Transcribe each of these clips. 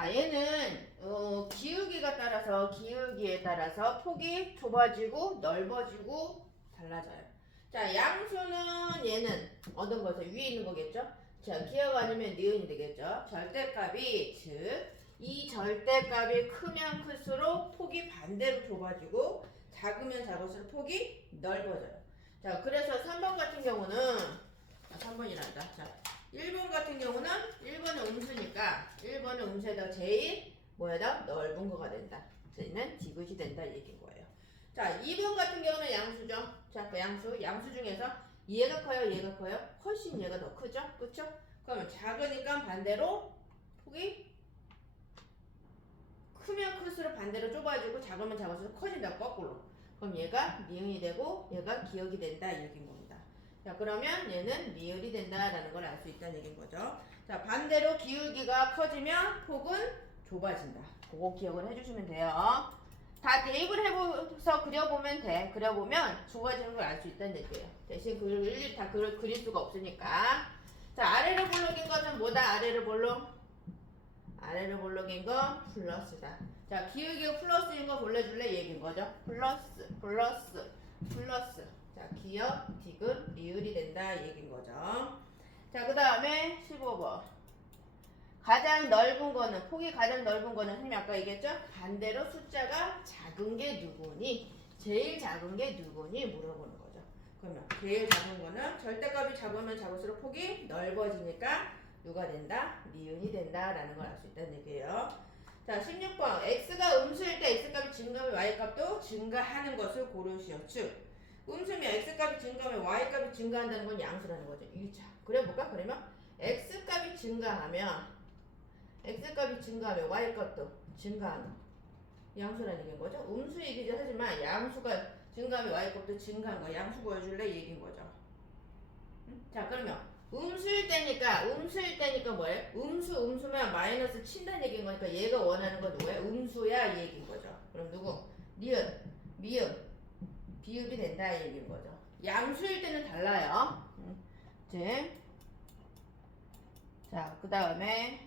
자, 얘는 어, 기울기가 따라서 기울기에 따라서 폭이 좁아지고 넓어지고 달라져요. 자, 양수는 얘는 어떤 것을 위에 있는 거겠죠? 자, 기억 아니면 니은이 되겠죠? 절대값이 즉 이 절대값이 크면 클수록 폭이 반대로 좁아지고 작으면 작을수록 폭이 넓어져요. 자, 그래서 3번 같은 경우는 아, 3번이란다. 자, 1번 같은 경우는 1번은 음수니까 1번은 음수에다 제일 뭐에다 넓은 거가 된다. 저희는 디귿이 된다 이 얘기인 거예요. 자, 2번 같은 경우는 양수죠. 자, 그 양수, 양수 중에서 얘가 커요, 얘가 커요. 훨씬 얘가 더 크죠, 그렇죠? 그러면 작으니까 반대로 폭이 크면 클수록 반대로 좁아지고 작으면 작을수록 커진다 거꾸로. 그럼 얘가 니은이 되고 얘가 기억이 된다 이 얘기인 겁니다. 자 그러면 얘는 리을이 된다라는 걸 알 수 있다는 얘기인 거죠. 자 반대로 기울기가 커지면 폭은 좁아진다. 그거 기억을 해주시면 돼요. 다 대입을 해서 그려보면 돼. 그려보면 좁아지는 걸 알 수 있다는 얘기예요. 대신 그걸 일일이 다 그릴, 그릴 수가 없으니까. 자 아래로 볼록인 것은 뭐다? 아래로 볼록. 아래로 볼록인 건 플러스다. 자 기울기가 플러스인 거 골라줄래 얘기인 거죠. 플러스 플러스 플러스. 자, 기역, 디귿, 리을이 된다 이 얘기인 거죠. 자, 그 다음에 15번. 가장 넓은 거는, 폭이 가장 넓은 거는 선생님이 아까 얘기했죠? 반대로 숫자가 작은 게 누구니? 제일 작은 게 누구니? 물어보는 거죠. 그러면 제일 작은 거는 절대값이 작으면 작을수록 폭이 넓어지니까 누가 된다? 리은이 된다라는 걸 알 수 있다는 얘기예요. 자, 16번. x가 음수일 때 x값이 증가하면 y값도 증가하는 것을 고르시오. 즉, 음수면 x값이 증가하면 y값이 증가한다는 건 양수라는 거죠. 1차. 그래 볼까? 그러면 x값이 증가하면 x값이 증가하면 y값도 증가하는 양수라는 얘기인 거죠. 음수이기도 하지만 양수가 증가하면 y값도 증가하는 거. 양수 보여줄래? 이 얘기인 거죠. 음? 자, 그러면 음수일 때니까 음수일 때니까 뭐예요? 음수 음수면 마이너스 친다는 얘기인 거니까 얘가 원하는 건 누구예요? 음수야 이 얘기인 거죠. 그럼 누구? 니은, 미음, 비읍이 된다 이 얘기인 거죠. 양수일 때는 달라요. 음, 이제 자, 그 다음에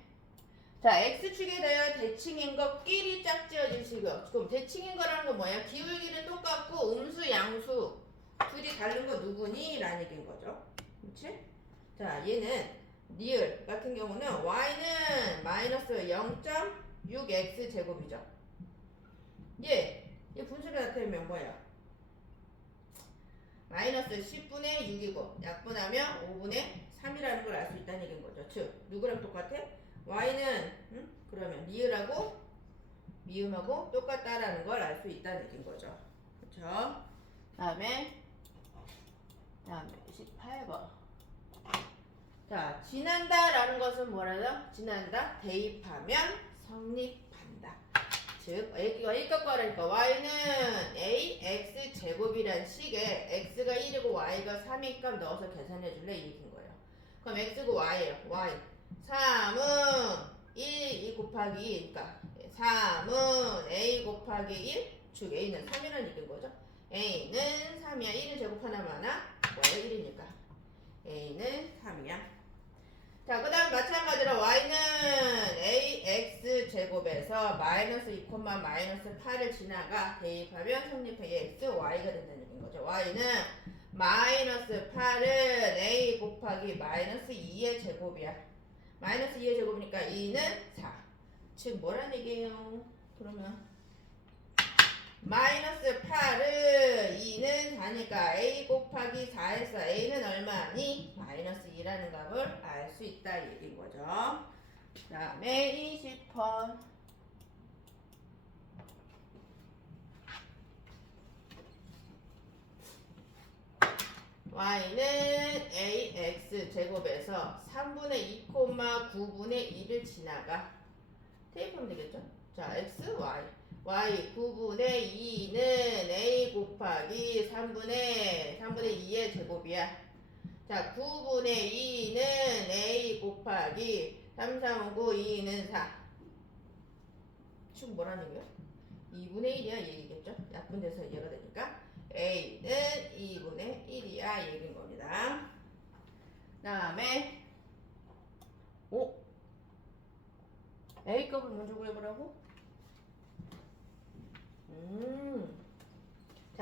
자, x축에 대한 대칭인 것끼리 짝지어진 식이요. 그럼 대칭인 거라는 건 뭐야? 기울기는 똑같고 음수, 양수 둘이 다른 거 누구니? 라는 얘기인 거죠. 그렇지? 자, 얘는 리을 같은 경우는 y는 마이너스 0.6x 제곱이죠. 얘, 얘 분수를 나타내면 뭐예요? 마이너스 10분의 6이고 약분하면 5분의 3이라는 걸 알 수 있다는 얘기인 거죠. 즉 누구랑 똑같아? y는 음? 그러면 리을하고 미음하고 똑같다라는 걸 알 수 있다는 얘기인 거죠. 그렇죠? 다음에 다음에 18번. 자, 지난다라는 것은 뭐라죠? 지난다 대입하면 성립한다. 즉 1값 구하라니까 Y는 A, X 제곱이란 식에 X가 1이고 Y가 3인 값 넣어서 계산해 줄래? 이 얘기인 거예요. 그럼 X고 Y예요. Y. 3은 1, 2 곱하기 2니까 3은 A 곱하기 1, 즉 A는 3이라는 얘기인 거죠. A는 3이야. 1은 제곱 하나만 하나? 뭐예요? 1이니까. A는 3이야. 자, 그 다음 마찬가지로 y는 ax 제곱에서 마이너스 2, 마이너스 8을 지나가 대입하면 성립해 x y가 된다는 얘기인 거죠. y는 마이너스 8은 a 곱하기 마이너스 2의 제곱이야. 마이너스 2의 제곱이니까 2는 4. 즉 뭐란 얘기예요? 그러면 마이너스 8은 2는 4니까 a 곱하기 4에서 a는 얼마니? 마이너스 2라는 값을 알 수 있다 이 얘기인 거죠. 그 다음에 20번 y는 ax 제곱에서 3분의 2, 9분의 2를 지나가 테이프하면 되겠죠? 자, x, y y 9분의 2는 a 곱하기 3분의 3분의 2의 제곱이야. 자, 9분의 2는 a 곱하기 3, 3, 9, 2는 4. 지금 뭐라는 거야? 2분의 1이야 얘기겠죠? 약분돼서 얘가 되니까 a는 2분의 1이야 얘기인 겁니다. 다음에 5 A 값을 먼저 구해보라고? 음.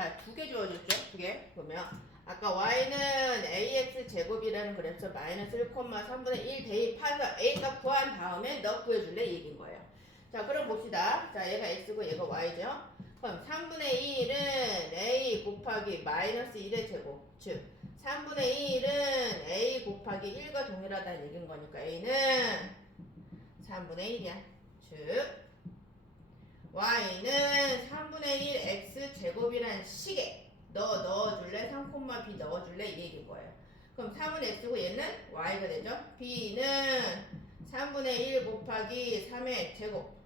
자, 두 개 주어졌죠? 두 개. 그러면 아까 y는 ax 제곱이라는 그래프에서 마이너스 1,3분의 1 대입해서 a 값 구한 다음에 너 구해줄래? 이 얘기인 거예요. 자, 그럼 봅시다. 자, 얘가 x고 얘가 y죠? 그럼 3분의 1은 a 곱하기 마이너스 1의 제곱. 즉, 3분의 1은 a 곱하기 1과 동일하다는 얘기인 거니까 a는 3분의 1이야. 즉, y는 3분의 1 x 제곱이 란 식에 너 넣어줄래? 3,b 넣어줄래? 이 얘기인 거예요. 그럼 3은 x고 얘는 y가 되죠. b는 3분의 1 곱하기 3의 제곱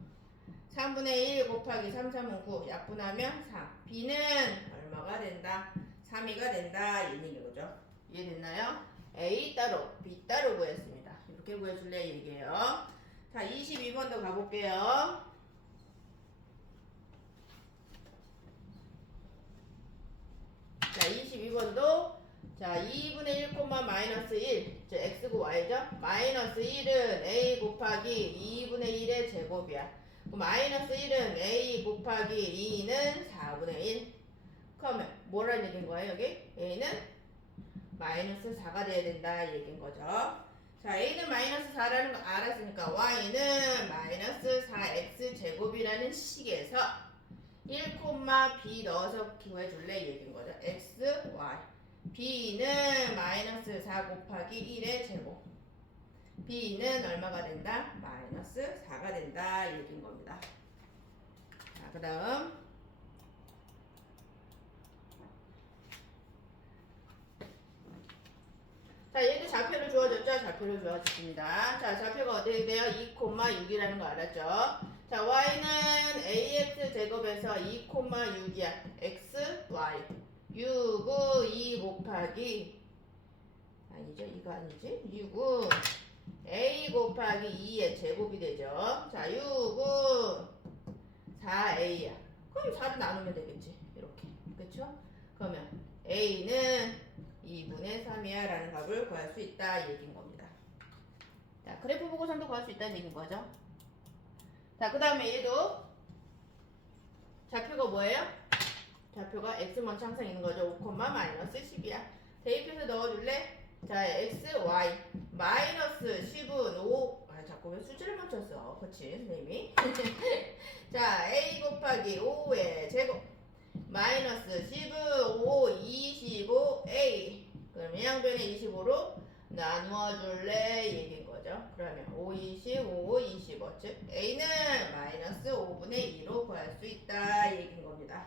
3분의 1 곱하기 3, 3은 9 약분하면 3 b는 얼마가 된다? 3이가 된다 이 얘기인 거죠. 이해됐나요? a 따로 b 따로 구했습니다. 이렇게 구해줄래 이 얘기예요. 자 22번도 가볼게요. 자, 22번도 자, 2분의 1, 마이너스 1. 저 x고 y죠? 마이너스 1은 a 곱하기 2분의 1의 제곱이야. 그럼 마이너스 1은 a 곱하기 2는 4분의 1. 그러면 뭐라는 얘기인 거예요, 여기? a는 마이너스 4가 돼야 된다 이 얘기인 거죠. 자, a는 마이너스 4라는 거 알았으니까 y는 마이너스 4x 제곱이라는 식에서 1, b 넣어서 구해줄래 이 얘기인 거죠. x, y. b는 마이너스 4 곱하기 1의 제곱. b는 얼마가 된다? 마이너스 4가 된다 이 얘기인 겁니다. 자, 그 다음 자, 얘도 좌표를 주어졌죠? 좌표를 주어졌습니다. 자, 좌표가 어떻게 돼요? 2,6이라는 거 알았죠? 자, y는 ax 제곱에서 2,6이야. x, y. 6은 2 곱하기 아니죠? 이거 아니지? 6은 a 곱하기 2의 제곱이 되죠. 자, 6은 4a야. 그럼 4를 나누면 되겠지. 이렇게. 그쵸? 그러면 a는 2분의 3이야 라는 값을 구할 수 있다 이 얘기인 겁니다. 자, 그래프 보고선도 구할 수 있다는 얘기인 거죠. 자, 그 다음에 얘도 좌표가 뭐예요? 좌표가 x먼 항상 있는 거죠. 5, 마이너스 10이야. 대입해서 넣어줄래? 자, x, y 마이너스 10은 5. 아, 자꾸 왜 수지를 맞췄어? 그치, 선생님이. 자, a 곱하기 5의 제곱 마이너스 10은 5, 25a. 그럼 양변에 25로 나누어 줄래? 이 얘기인 거죠. 그러면 5, 20, 5, 25, 즉 A는 마이너스 5분의 2로 구할 수 있다 얘기인 겁니다.